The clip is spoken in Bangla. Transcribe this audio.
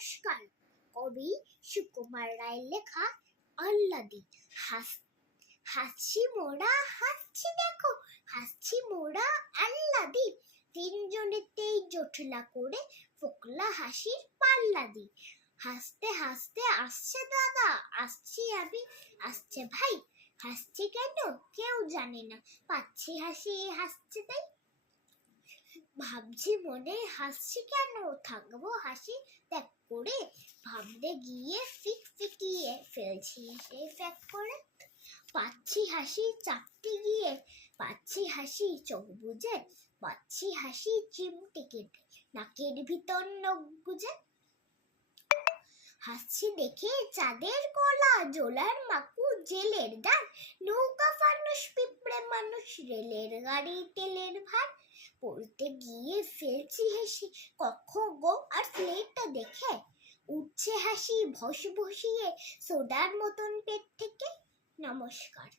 নমস্কার। কবি সুকুমার রায়ের লেখা আহ্লাদি। হাসছি মোরা হাসছি দেখো, হাসছি মোরা আহ্লাদি। তিনজনেতেই জটলা করে ফোকলা হাসির পাল্লা দি। হাসতে হাসতে আসছে দাদা, আসছি আমি, আসছে ভাই। হাসছি কেন কেউ জানে না, পাচ্ছি হাসি হাসছে তাই। ভাবছি মনে হাসছি কেন, থাকবো হাসি ত্যাগ করে। ভাবতে গিয়ে ফিকিয়ে ফেলছি সেই ফ্যাক করে। পাচ্ছি হাসি চাপতে গিয়ে, পাচ্ছি হাসি চোখ বুজে, পাচ্ছি হাসি চিমটি কেটে নাকের ভিতর নখ গুজে। হাসছি দেখে চাঁদের কলা, জোলার মাকু, জেলের দান, নৌকা ফানুস, পিঁপড়ে মানুষ, রেলের গাড়ি, তেলের ভার। পড়তে গিয়ে ফেলছি হাসি কক্ষ গো আর স্লেটটা দেখে। উঠছে হাসি ভস ভসিয়ে সোডার মতন পেট থেকে। নমস্কার।